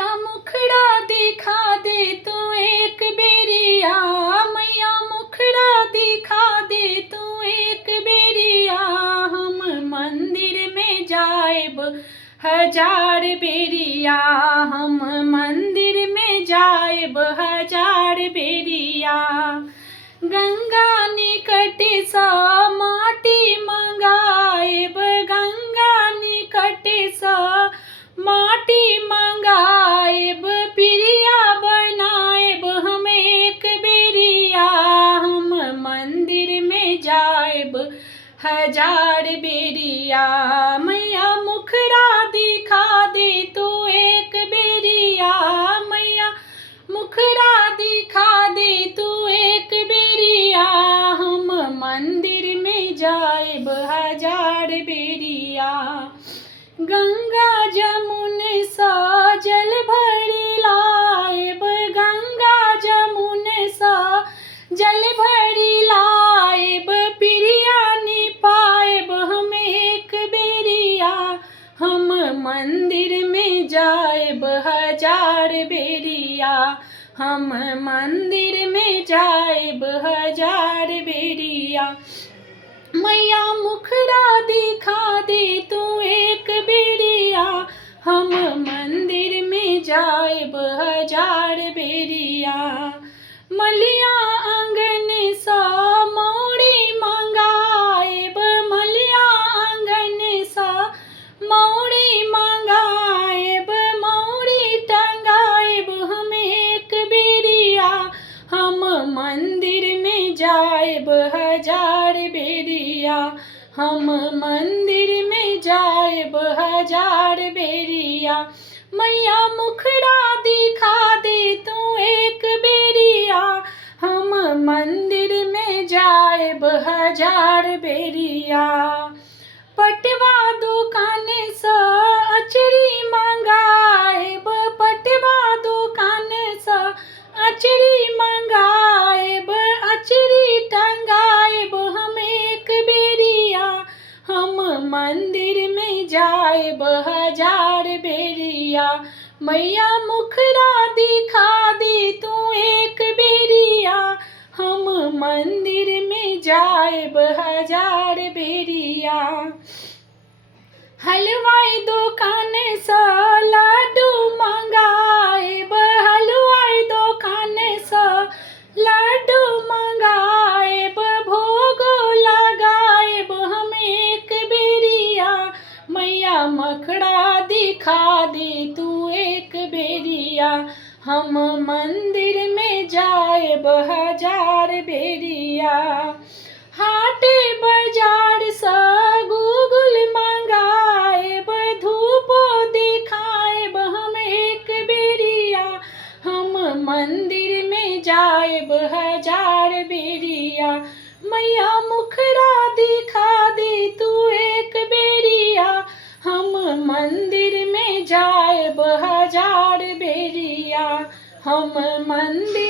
मैया मुखड़ा दिखा दे तू एक बेरिया, मैया मुखड़ा दिखा दे तू एक बेरिया। हम मंदिर में जाएब हजार बेरिया, हम मंदिर में जाएब हजार बेरिया। गंगा निकट सा माटी मंगाएब, गंगा निकट सा माटी मंगाएब, पिरिया बनाएब हम एक बेरिया। हम मंदिर में जाएब हजार बेरिया, मैया मुखड़ा दिखा दे तू एक बेरिया, मैया मुखड़ा दिखा दे तू एक बेरिया। हम मंदिर में जाएब हजार बेरिया। गंगा जमुन सा जल भरी लाएब, गंगा जमुन सा जल भरी लाएब, पिरिया निपाएब हम एक बेरिया। हम मंदिर में जाएब हजार बेरिया, हम मंदिर में जाएब हजार बेरिया। मैया मुखड़ा दिखा दे तू एक बेरिया, हम मंदिर में जाएब हजार बेरिया। मलिया आंगन सा मौड़ी मंगाएब, मलिया आंगन सा मौड़ी मंगाएब, मौड़ी टंगाएब हम एक बेरिया। हम मंदिर में जाएब हजार बेरिया, हम मंदिर में जाएब हजार बेरिया। मैया मुखड़ा दिखा दे तू एक बेरिया, हम मंदिर में जाएब हजार बेरिया। पटवा दुकान सा अचरी मंगाएब, पटवा दुकान सा अचरी मंगाएब, अचरी टंगाएब हम एक बेरिया। हम मंदिर में जाएब हजार बेरिया, मैया मुखड़ा दिखा दे तू एक बेरिया। हम मंदिर में जाएब हजार बेरिया। हलवाई दुकान सा लाडू मंगाएब, हलवाई दुकान सा लाडू मंगाएब, भोग लगाएब हम एक बेरिया। मैया मुखड़ा दिखा दे तू एक बेरिया, हम मंदिर में जाएब हजार बेरिया। हाट बाजार सा गुगुल मंगाएब, धूप दिखाएब हम एक बेरिया। हम मंदिर में जाएब हजार बेरिया, मैया मुखड़ा दिखा दे तू एक बेरिया। हम मंदिर में जाएब हजार बेरिया, हम मंदिर